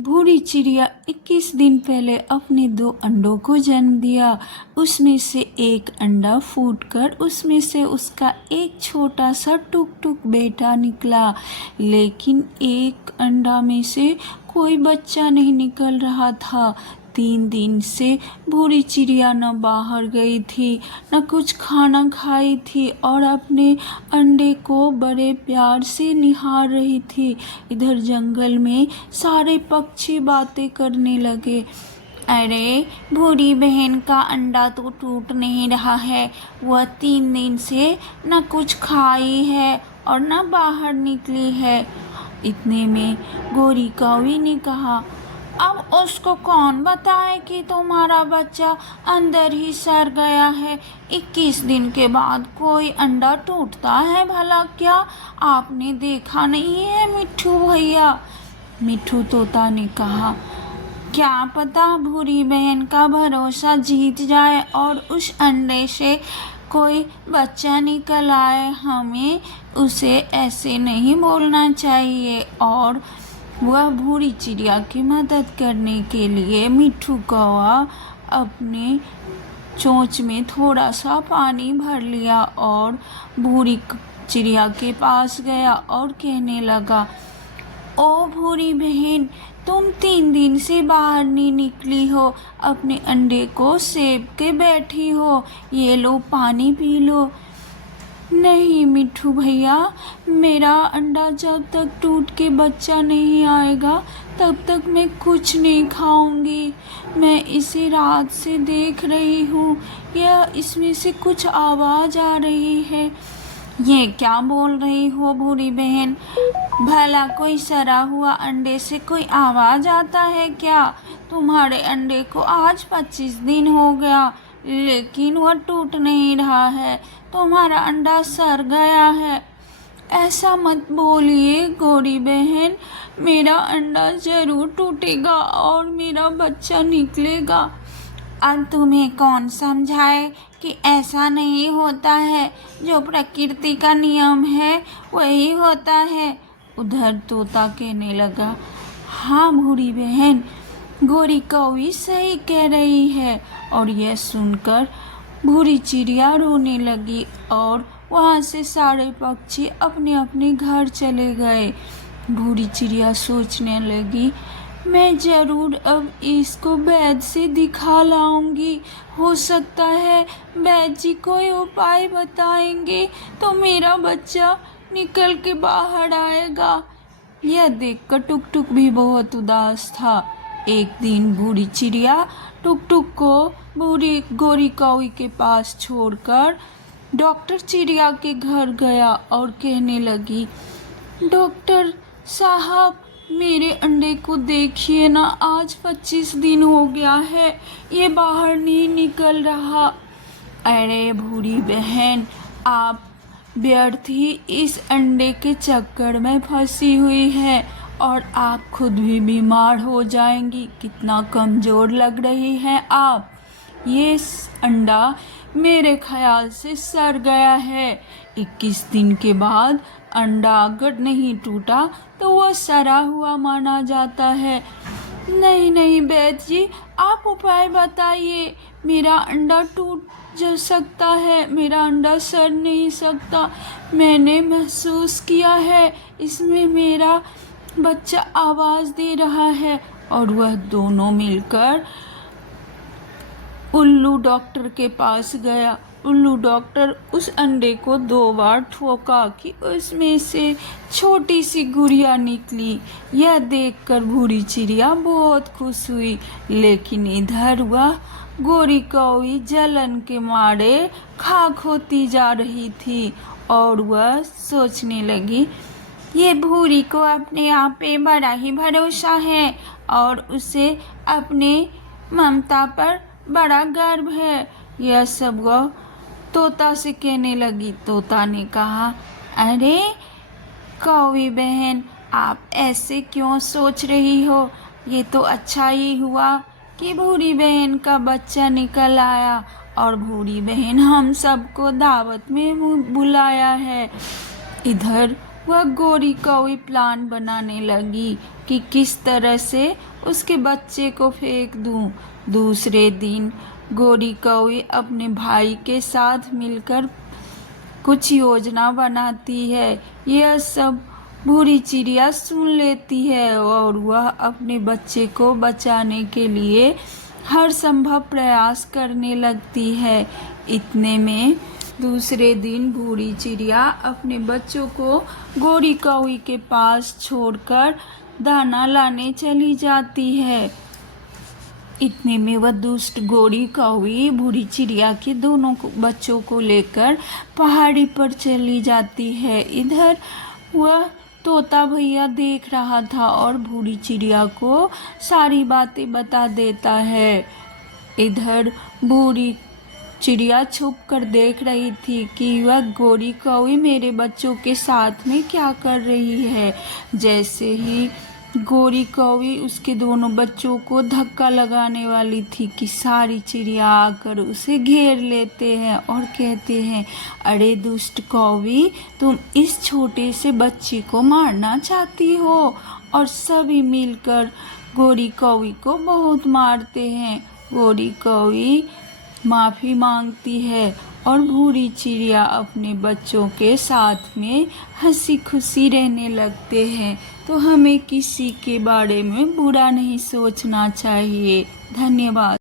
भूरी चिड़िया 21 दिन पहले अपने 2 अंडों को जन्म दिया। उसमें से एक अंडा फूटकर उसमें से उसका एक छोटा सा टुक टुक बेटा निकला, लेकिन एक अंडा में से कोई बच्चा नहीं निकल रहा था। 3 दिन से भूरी चिड़िया न बाहर गई थी, न कुछ खाना खाई थी और अपने अंडे को बड़े प्यार से निहार रही थी। इधर जंगल में सारे पक्षी बातें करने लगे। अरे, भूरी बहन का अंडा तो टूट नहीं रहा है। वह 3 दिन से न कुछ खाई है और न बाहर निकली है। इतने में गोरी कौवी ने कहा, अब उसको कौन बताए कि तुम्हारा बच्चा अंदर ही सड़ गया है। 21 दिन के बाद कोई अंडा टूटता है भला क्या? आपने देखा नहीं है मिट्ठू भैया? मिट्ठू तोता ने कहा, क्या पता भूरी बहन का भरोसा जीत जाए और उस अंडे से कोई बच्चा निकल आए। हमें उसे ऐसे नहीं बोलना चाहिए। और वह भूरी चिड़िया की मदद करने के लिए मिट्ठू कौवा अपने चोंच में थोड़ा सा पानी भर लिया और भूरी चिड़िया के पास गया और कहने लगा, ओ भूरी बहन, तुम 3 दिन से बाहर नहीं निकली हो, अपने अंडे को सेब के बैठी हो। ये लो पानी पी लो। नहीं मिट्ठू भैया, मेरा अंडा जब तक टूट के बच्चा नहीं आएगा तब तक मैं कुछ नहीं खाऊंगी। मैं इसे रात से देख रही हूँ, या इसमें से कुछ आवाज़ आ रही है। ये क्या बोल रही हो भूरी बहन? भला कोई सड़ा हुआ अंडे से कोई आवाज़ आता है क्या? तुम्हारे अंडे को आज 25 दिन हो गया, लेकिन वह टूट नहीं रहा है। तुम्हारा अंडा सड़ गया है। ऐसा मत बोलिए गोरी बहन, मेरा अंडा जरूर टूटेगा और मेरा बच्चा निकलेगा। अब तुम्हें कौन समझाए कि ऐसा नहीं होता है। जो प्रकृति का नियम है वही होता है। उधर तोता कहने लगा, हाँ भूरी बहन, गोरी कौवी सही कह रही है। और यह सुनकर भूरी चिड़िया रोने लगी और वहाँ से सारे पक्षी अपने अपने घर चले गए। भूरी चिड़िया सोचने लगी, मैं ज़रूर अब इसको वैद्य से दिखा लाऊंगी। हो सकता है वैद्य जी कोई उपाय बताएंगे तो मेरा बच्चा निकल के बाहर आएगा। यह देखकर टुक टुक भी बहुत उदास था। एक दिन बूढ़ी चिड़िया टुक टुक को बूढ़ी गोरी कौवी के पास छोड़कर डॉक्टर चिड़िया के घर गया और कहने लगी, डॉक्टर साहब, मेरे अंडे को देखिए ना, आज 25 दिन हो गया है, ये बाहर नहीं निकल रहा। अरे भूरी बहन, आप व्यर्थ ही इस अंडे के चक्कर में फंसी हुई है और आप खुद भी बीमार हो जाएंगी। कितना कमज़ोर लग रही हैं आप। ये अंडा मेरे ख्याल से सड़ गया है। 21 दिन के बाद अंडा अगर नहीं टूटा तो वह सड़ा हुआ माना जाता है। नहीं नहीं वैद्य जी, आप उपाय बताइए। मेरा अंडा टूट जा सकता है, मेरा अंडा सड़ नहीं सकता। मैंने महसूस किया है इसमें मेरा बच्चा आवाज़ दे रहा है। और वह दोनों मिलकर उल्लू डॉक्टर के पास गया। उल्लू डॉक्टर उस अंडे को 2 बार ठोका कि उसमें से छोटी सी गुड़िया निकली। यह देखकर भूरी चिड़िया बहुत खुश हुई, लेकिन इधर वह गोरी कौवी जलन के मारे खाक होती जा रही थी और वह सोचने लगी, ये भूरी को अपने आप पे बड़ा ही भरोसा है और उसे अपने ममता पर बड़ा गर्व है। यह सब वह तोता से कहने लगी। तोता ने कहा, अरे कौवी बहन, आप ऐसे क्यों सोच रही हो? ये तो अच्छा ही हुआ कि भूरी बहन का बच्चा निकल आया और भूरी बहन हम सबको दावत में बुलाया है। इधर वह गोरी कौवी प्लान बनाने लगी कि किस तरह से उसके बच्चे को फेंक दूं। दूसरे दिन गोरी कौवी अपने भाई के साथ मिलकर कुछ योजना बनाती है। यह सब भूरी चिड़िया सुन लेती है और वह अपने बच्चे को बचाने के लिए हर संभव प्रयास करने लगती है। इतने में दूसरे दिन भूरी चिड़िया अपने बच्चों को गोरी कौवी के पास छोड़कर दाना लाने चली जाती है। इतने में वह दुष्ट गोरी कौवी भूरी चिड़िया के दोनों बच्चों को लेकर पहाड़ी पर चली जाती है। इधर वह तोता भैया देख रहा था और भूरी चिड़िया को सारी बातें बता देता है। इधर भूरी चिड़िया छुप कर देख रही थी कि वह गोरी कौवी मेरे बच्चों के साथ में क्या कर रही है। जैसे ही गोरी कौवी उसके दोनों बच्चों को धक्का लगाने वाली थी कि सारी चिड़िया आकर उसे घेर लेते हैं और कहते हैं, अरे दुष्ट कौवी, तुम इस छोटे से बच्चे को मारना चाहती हो। और सभी मिलकर गोरी कौवी को बहुत मारते हैं। गोरी कौवी माफ़ी मांगती है और भूरी चिड़िया अपने बच्चों के साथ में हंसी खुशी रहने लगते हैं। तो हमें किसी के बारे में बुरा नहीं सोचना चाहिए। धन्यवाद।